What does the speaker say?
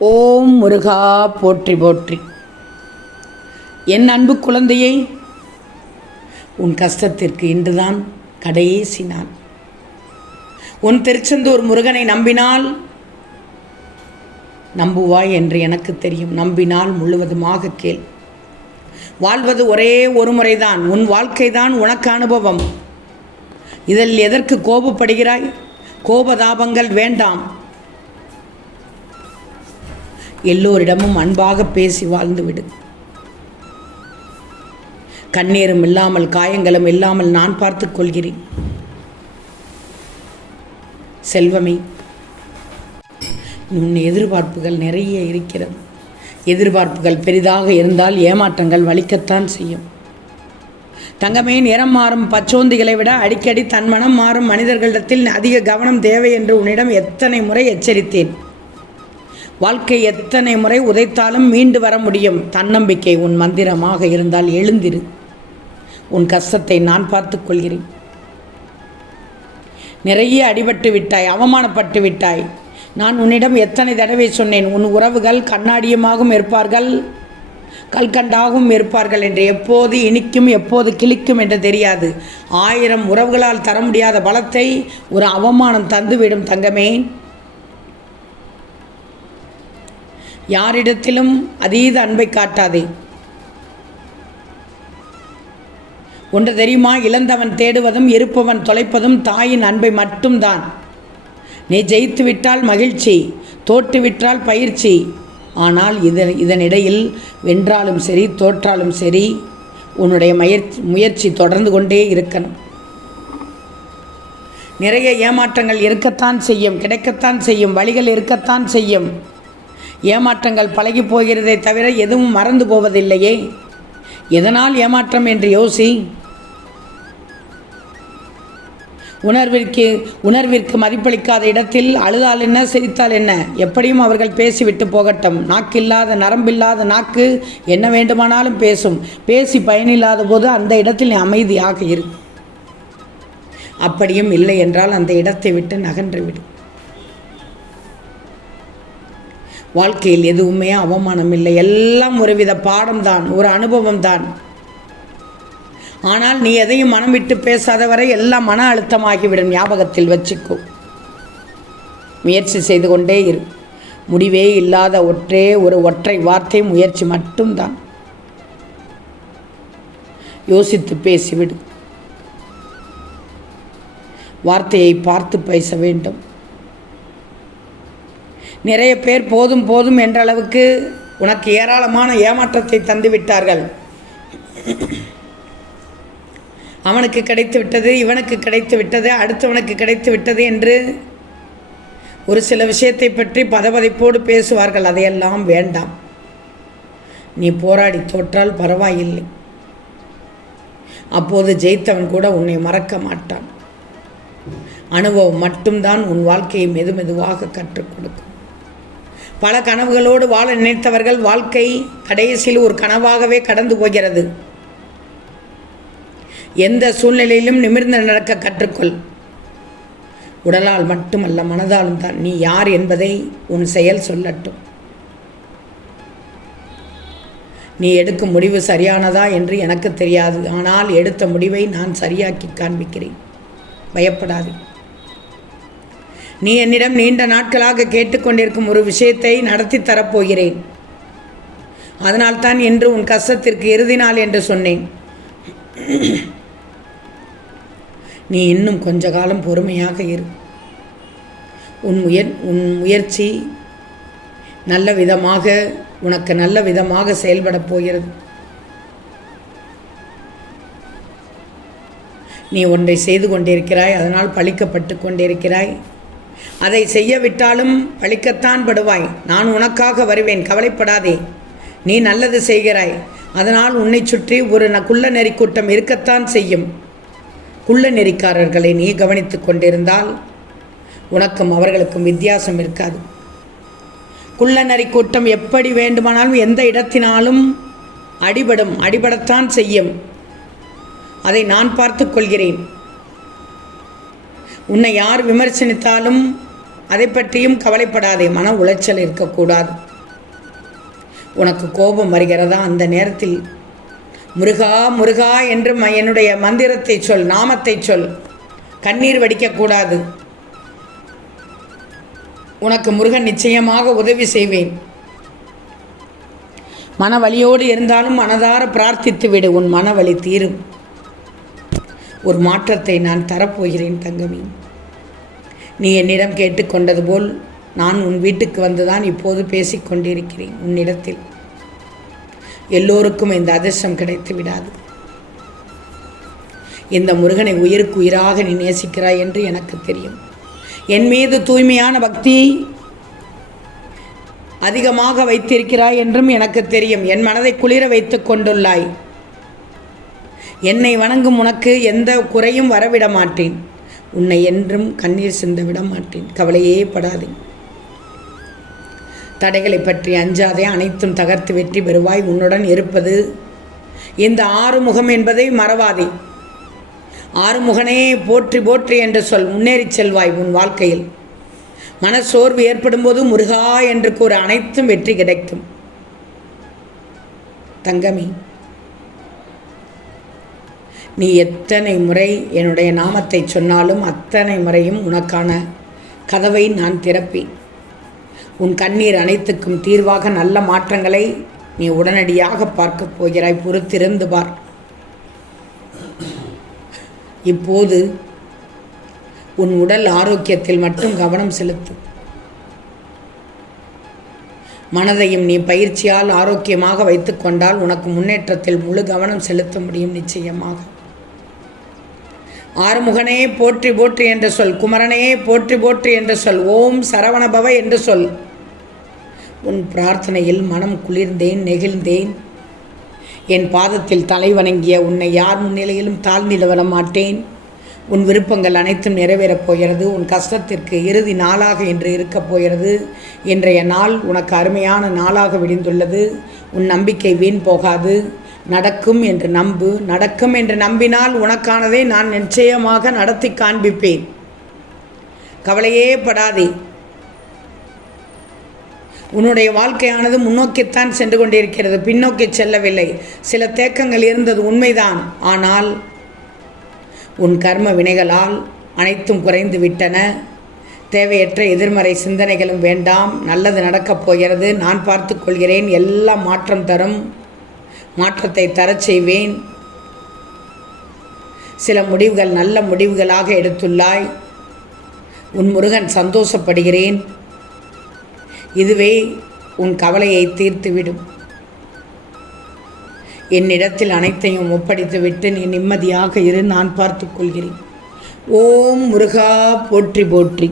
ஓம் முருகா போற்றி போற்றி. என் அன்பு குழந்தையை உன் கஷ்டத்திற்கு இன்றுதான் கடைசி நாள். உன் திருச்செந்தூர் முருகனை நம்பினால் நம்புவாய் என்று எனக்கு தெரியும். நம்பினால் முழுவதுமாக கேள். வாழ்வது ஒரே ஒரு முறைதான். உன் வாழ்க்கைதான் உனக்கு அனுபவம். இதில் எதற்கு கோபப்படுகிறாய்? கோபதாபங்கள் வேண்டாம். எல்லோரிடமும் அன்பாக பேசி வாழ்ந்துவிடு. கண்ணீரும் இல்லாமல் காயங்களும் இல்லாமல் நான் பார்த்துக் கொள்கிறேன். செல்வமே உன் எதிர்பார்ப்புகள் நிறைய இருக்கிறது. எதிர்பார்ப்புகள் பெரிதாக இருந்தால் ஏமாற்றங்கள் வலிக்கத்தான் செய்யும். தங்கமே நிறம் மாறும் பச்சோந்திகளை விட அடிக்கடி தன் மனம் மாறும் மனிதர்களிடத்தில் அதிக கவனம் தேவை என்று உன்னிடம் எத்தனை முறை எச்சரித்தேன். வாழ்க்கை எத்தனை முறை உதைத்தாலும் மீண்டு வர முடியும். தன்னம்பிக்கை உன் மந்திரமாக இருந்தால் எழுந்திரு. உன் கஷ்டத்தை நான் பார்த்துக்கொள்கிறேன் நிறைய அடிபட்டு விட்டாய் அவமானப்பட்டு விட்டாய். நான் உன்னிடம் எத்தனை தடவை சொன்னேன் உன் உறவுகள் கண்ணாடியமாகவும் இருப்பார்கள் கல்கண்டாகவும் இருப்பார்கள் என்று. எப்போது இனிக்கும் எப்போது கிளிக்கும் என்று தெரியாது. ஆயிரம் உறவுகளால் தர முடியாத பலத்தை ஒரு அவமானம் தந்துவிடும் தங்கமே. யாரிடத்திலும் அதீத அன்பை காட்டாதே. ஒன்று தெரியுமா? இழந்தவன் தேடுவதும் இருப்பவன் தொலைப்பதும் தாயின் அன்பை மட்டும்தான். நீ ஜெயித்து விட்டால் மகிழ்ச்சி தோற்று விட்டால் பயிற்சி. ஆனால் இதன் இதனிடையில் வென்றாலும் சரி தோற்றாலும் சரி உன்னுடைய முயற்சி முயற்சி தொடர்ந்து கொண்டே இருக்கணும். நிறைய ஏமாற்றங்கள் இருக்கத்தான் செய்யும் கிடைக்கத்தான் செய்யும் வழிகள் இருக்கத்தான் செய்யும். ஏமாற்றங்கள் பழகி போகிறதே தவிர எதுவும் மறந்து போவதில்லையே. எதனால் ஏமாற்றம் என்று யோசி. உணர்விற்கு உணர்விற்கு மதிப்பளிக்காத இடத்தில் அழுதால் என்ன சிரித்தால் என்ன? எப்படியும் அவர்கள் பேசிவிட்டு போகட்டும். நாக்கில்லாத நரம்பில்லாத நாக்கு என்ன வேண்டுமானாலும் பேசும். பேசி பயனில்லாத போது அந்த இடத்தில் நீ அமைதியாக இரு. அப்படியும் இல்லை என்றால் அந்த இடத்தை விட்டு நகன்று விடு. வாழ்க்கையில் எதுவுமே அவமானம் இல்லை. எல்லாம் ஒருவித பாடம்தான் ஒரு அனுபவம் தான் ஆனால் நீ எதையும் மனம் விட்டு பேசாத வரை எல்லாம் மன அழுத்தமாகிவிடும் ஞாபகத்தில் வச்சுக்கோ. முயற்சி செய்து கொண்டே இரு. முடிவே இல்லாத ஒற்றே ஒரு ஒற்றை வார்த்தை முயற்சி மட்டும்தான். யோசித்து பேசிவிடு. வார்த்தையை பார்த்து பேச வேண்டும். நிறைய பேர் போதும் போதும் என்ற அளவுக்கு உனக்கு ஏராளமான ஏமாற்றத்தை தந்து விட்டார்கள். அவனுக்கு கிடைத்து விட்டது இவனுக்கு கிடைத்து விட்டது அடுத்தவனுக்கு கிடைத்து விட்டது என்று ஒரு சில விஷயத்தை பற்றி பதபதைப்போடு பேசுவார்கள். அதையெல்லாம் வேண்டாம். நீ போராடி தோற்றால் பரவாயில்லை. அப்போது ஜெயித்தவன் கூட உன்னை மறக்க மாட்டான். அனுபவம் மட்டும்தான் உன் வாழ்க்கையை மெது மெதுவாக கற்றுக் கொடுக்கும். பல கனவுகளோடு வாழ நினைத்தவர்கள் வாழ்க்கை கடைசியில் ஒரு கனவாகவே கடந்து போகிறது. எந்த சூழ்நிலையிலும் நிமிர்ந்து நடக்க கற்றுக்கொள். உடலால் மட்டுமல்ல மனதாலும் தான். நீ யார் என்பதை உன் செயல் சொல்லட்டும். நீ எடுக்கும் முடிவு சரியானதா என்று எனக்கு தெரியாது. ஆனால் எடுத்த முடிவை நான் சரியாக்கி காண்பிக்கிறேன். பயப்படாதே. நீ என்னிடம் நீண்ட நாட்களாக கேட்டுக்கொண்டிருக்கும் ஒரு விஷயத்தை நடத்தி தரப்போகிறேன். அதனால்தான் இன்று உன் கஷ்டத்திற்கு இறுதி நாள் என்று சொன்னேன். நீ இன்னும் கொஞ்ச காலம் பொறுமையாக இரு. உன் முயற் உன் முயற்சி நல்ல விதமாக உனக்கு நல்ல விதமாக செயல்படப் போகிறது. நீ ஒன்றை செய்து கொண்டிருக்கிறாய் அதனால் பழிக்கப்பட்டு கொண்டிருக்கிறாய். அதை செய்யவிட்டாலும் பழிக்கத்தான் படுவாய். நான் உனக்காக வருவேன் கவலைப்படாதே. நீ நல்லது செய்கிறாய். அதனால் உன்னை சுற்றி ஒரு ந குள்ள நெறி கூட்டம் இருக்கத்தான் செய்யும். குள்ள நெறிக்காரர்களை நீ கவனித்து கொண்டிருந்தால் உனக்கும் அவர்களுக்கும் வித்தியாசம் இருக்காது. குள்ள நரி கூட்டம் எப்படி வேண்டுமானாலும் எந்த இடத்தினாலும் அடிபடும் அடிபடத்தான் செய்யும். அதை நான் பார்த்து கொள்கிறேன். உன்னை யார் விமர்சனித்தாலும் அதை பற்றியும் கவலைப்படாதே. மன உளைச்சல் இருக்கக்கூடாது. உனக்கு கோபம் வருகிறதா? அந்த நேரத்தில் முருகா முருகா என்று என்னுடைய மந்திரத்தை சொல் நாமத்தை சொல். கண்ணீர் வடிக்கக்கூடாது. உனக்கு முருகன் நிச்சயமாக உதவி செய்வேன். மனவலியோடு இருந்தாலும் மனதார பிரார்த்தித்து விடு உன் மனவலி தீரும். ஒரு மாற்றத்தை நான் தரப்போகிறேன் தங்கமி. நீ என்னிடம் கேட்டுக்கொண்டது போல் நான் உன் வீட்டுக்கு வந்துதான் இப்போது பேசிக்கொண்டிருக்கிறேன் உன்னிடத்தில். எல்லோருக்கும் இந்த அதிர்ஷ்டம் கிடைத்து விடாது. இந்த முருகனை உயிருக்கு உயிராக நீ நேசிக்கிறாய் என்று எனக்கு தெரியும். என் மீது தூய்மையான பக்தி அதிகமாக வைத்திருக்கிறாய் என்றும் எனக்கு தெரியும். என் மனதை குளிர வைத்துக் கொண்டுள்ளாய். என்னை வணங்கும் உனக்கு எந்த குறையும் வரவிட மாட்டேன் உன்னை என்றும் கண்ணீர் சிந்த விட மாட்டேன் கவலையே படாதே. தடைகளை பற்றி அஞ்சாதே. அனைத்தும் தகர்த்து வெற்றி பெறுவாய். உன்னுடன் இருப்பது இந்த ஆறுமுகம் என்பதை மறவாதே. ஆறுமுகனே போற்றி போற்றி என்று சொல். முன்னேறிச் செல்வாய் உன் வாழ்க்கையில். மனச்சோர்வு ஏற்படும் போது முருகா என்று கூற அனைத்தும் வெற்றி கிடைக்கும். தங்கமி நீ எத்தனை முறை என்னுடைய நாமத்தை சொன்னாலும் அத்தனை முறையும் உனக்கான கதவை நான் திறப்பேன். உன் கண்ணீர் அனைத்துக்கும் தீர்வாக நல்ல மாற்றங்களை நீ உடனடியாக பார்க்கப் போகிறாய். பொறுத்திருந்து பார். இப்போது உன் உடல் ஆரோக்கியத்தில் மட்டும் கவனம் செலுத்து. மனதையும் நீ பயிற்சியால் ஆரோக்கியமாக வைத்துக்கொண்டால் உனக்கு முன்னேற்றத்தில் முழு கவனம் செலுத்த முடியும் நிச்சயமாக. ஆறுமுகனே போற்றி போற்றி என்று சொல் குமரனே போற்றி போற்றி என்று சொல் ஓம் சரவணபவ என்று சொல். உன் பிரார்த்தனையில் மனம் குளிர்ந்தேன் நெகிழ்ந்தேன். என் பாதத்தில் தலை வணங்கிய உன்னை யார் முன்னிலையிலும் தாழ்ந்திட வர மாட்டேன். உன் விருப்பங்கள் அனைத்தும் நிறைவேறப் போகிறது உன் கஷ்டத்திற்கு இறுதி நாளாக இன்று இருக்கப் போகிறது. இன்றைய நாள் உனக்கு அருமையான நாளாக விடிந்துள்ளது உன் நம்பிக்கை வீண் போகாது. நடக்கும் என்று நம்பு நடக்கும் என்று நம்பினால் உனக்கானதை நான் நிச்சயமாக நடத்தி காண்பிப்பேன். கவலையே படாதே. உன்னுடைய வாழ்க்கையானது முன்னோக்கித்தான் சென்று கொண்டிருக்கிறது பின்னோக்கி செல்லவில்லை. சில தேக்கங்கள் இருந்தது உண்மைதான். ஆனால் உன் கர்ம வினைகளால் அனைத்தும் குறைந்து விட்டன. தேவையற்ற எதிர்மறை சிந்தனைகளும் வேண்டாம். நல்லது நடக்கப் போகிறது. நான் பார்த்து கொள்கிறேன். எல்லாம் மாற்றம் தரும். மாற்றத்தை தரச் செய்வேன். சில முடிவுகள் நல்ல முடிவுகளாக எடுத்துள்ளாய். உன் முருகன் சந்தோஷப்படுகிறேன். இதுவே உன் கவலையை தீர்த்துவிடும். என்னிடத்தில் அனைத்தையும் ஒப்படைத்துவிட்டு நீ நிம்மதியாக இரு நான் பார்த்துக் கொள்கிறேன். ஓம் முருகா போற்றி போற்றி.